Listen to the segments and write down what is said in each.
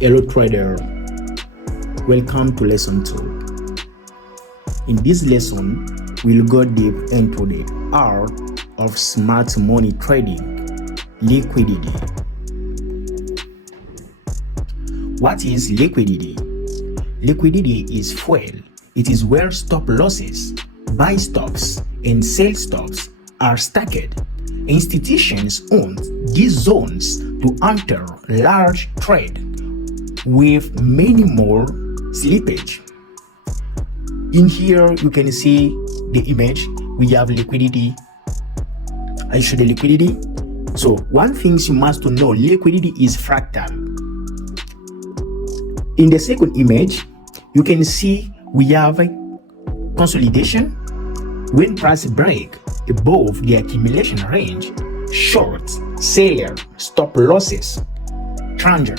Hello trader, welcome to lesson 2. In this lesson, we'll go deep into the art of smart money trading, liquidity. What is liquidity? Liquidity is fuel. It is where stop losses, buy stops, and sell stops are stacked. Institutions own these zones to enter large trade with minimal slippage. In here, you can see the image. We have liquidity. I show the liquidity. So one thing you must know, liquidity is fractal. In the second image, you can see we have a consolidation. When price break above the accumulation range, short, seller, stop losses, trader,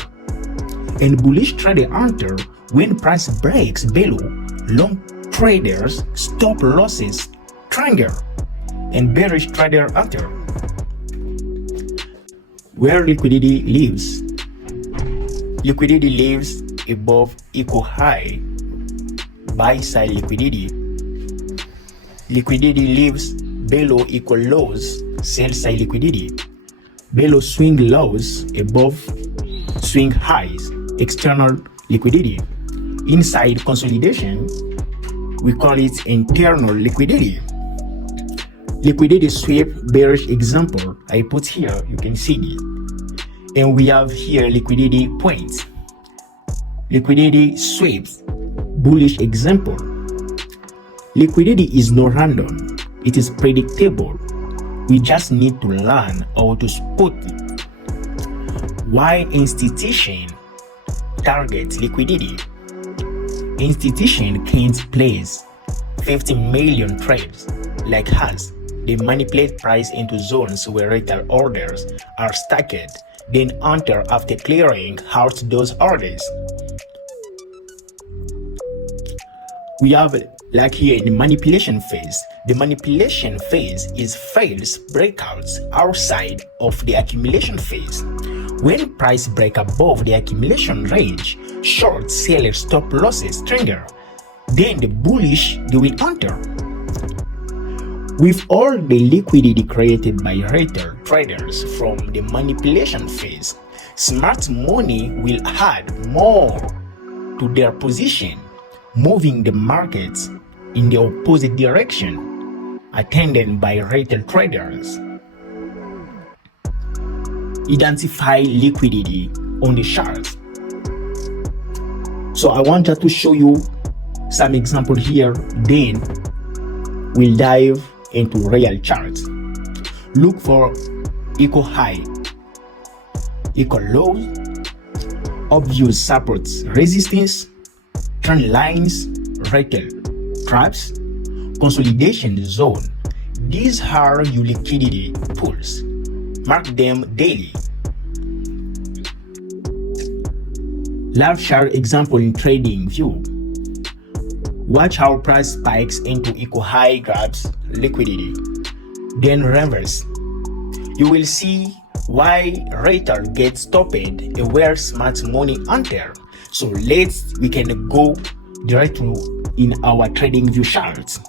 and bullish trader enter when price breaks below, long traders, stop losses, trader, and bearish trader enter. Where liquidity lives? Liquidity lives above equal high, buy side liquidity. Liquidity lives below equal lows, sell side liquidity. Below swing lows, above swing highs, external liquidity. Inside consolidation, we call it internal liquidity. Liquidity sweep bearish example I put here, you can see it. And we have here liquidity points. Liquidity sweeps bullish example. Liquidity is not random, it is predictable. We just need to learn how to spot it. Why institution target liquidity? Institution can't place 50 million trades like us. They manipulate price into zones where retail orders are stacked, then enter after clearing out those orders. We have like here in the manipulation phase. The manipulation phase is fails breakouts outside of the accumulation phase. When price break above the accumulation range, short sellers stop losses trader, then the bullish they will enter. With all the liquidity created by retail traders from the manipulation phase, smart money will add more to their position, moving the markets in the opposite direction, attended by retail traders. Identify liquidity on the chart. So I wanted to show you some example here, then we'll dive into real charts. Look for equal high, equal low, obvious supports, resistance, trend lines, retail traps, consolidation zone. These are your liquidity pools. Mark them daily. Large chart example in trading view. Watch how price spikes into equal high, grabs liquidity, then reverse. You will see why retail gets stopped and where smart money enter. So we can go directly in our trading view charts.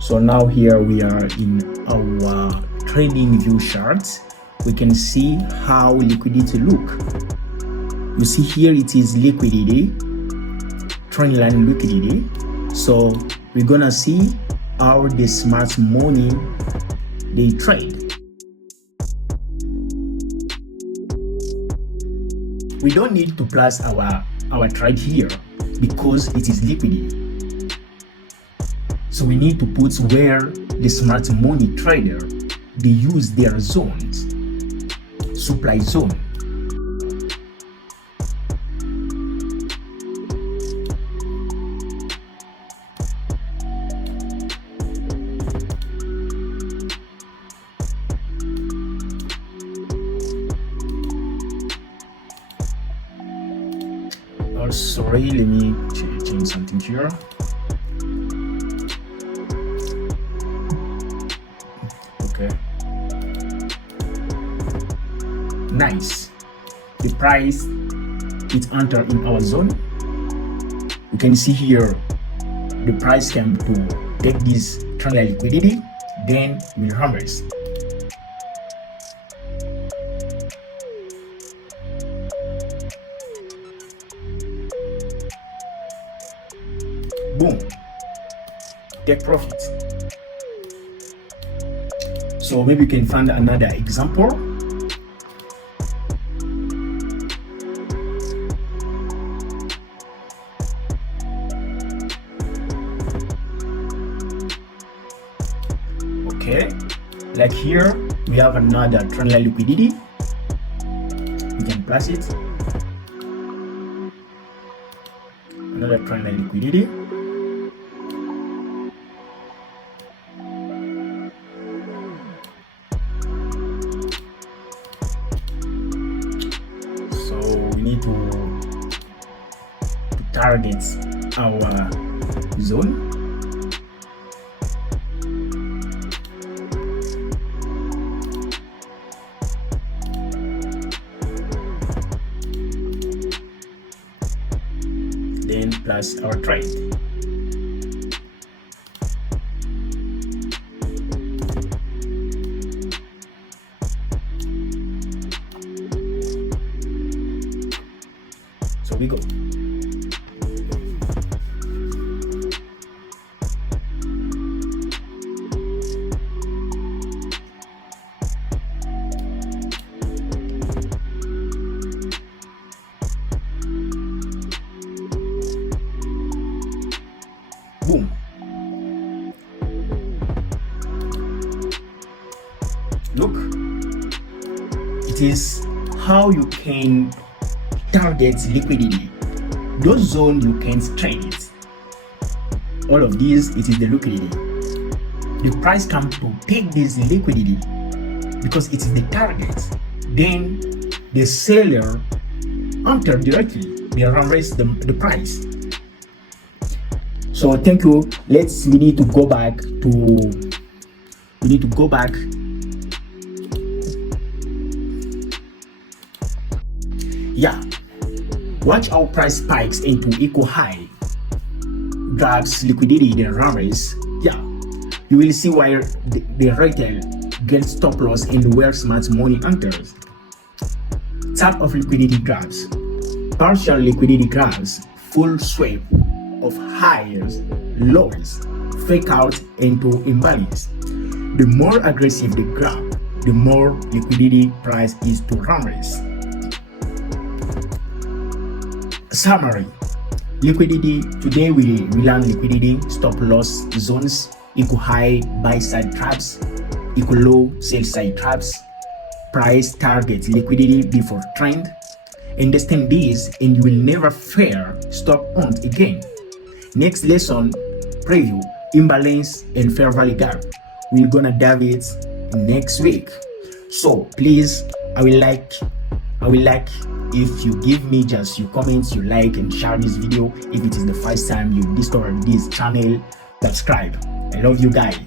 So now here we are in our trading view charts. We can see how liquidity look. You see here it is liquidity, trend line liquidity. So we're gonna see how the smart money they trade. We don't need to plus our trade here because it is liquidity. So we need to put where the smart money trader they use their zones, supply zone. Oh, sorry, let me change something here. Okay. Nice. The price is entered in our zone. You can see here the price came to take this trendline liquidity, then will harvest. Boom, take profit. So maybe you can find another example. Okay, like here we have another trendline liquidity. You can plus it. Another trendline liquidity. So we need to target our zone. Then plus our trade. So we go. Boom. Look, it is how you can target liquidity. Those zones you can trade it. All of these, it is the liquidity. The price comes to take this liquidity because it is the target. Then the seller enter directly. They raise the price. So thank you. We need to go back. Yeah, watch how price spikes into equal high, grabs liquidity, then rallies. Yeah, you will see why the retail gets stop loss and where smart money enters. Type of liquidity grabs: partial liquidity grabs, full sweep of highs, lows, fake out into imbalance. The more aggressive the grab, the more liquidity price is to rallies. Summary: liquidity. Today we learn liquidity, stop loss zones, equal high buy side traps, equal low sell side traps, price target liquidity before trend. Understand this and you will never fear stop hunt again. Next lesson preview imbalance and fair value gap. We're gonna dive it next week. So please, I will like if you give me just your comments, you like and share this video. If it is the first time you discover this channel, subscribe. I love you guys.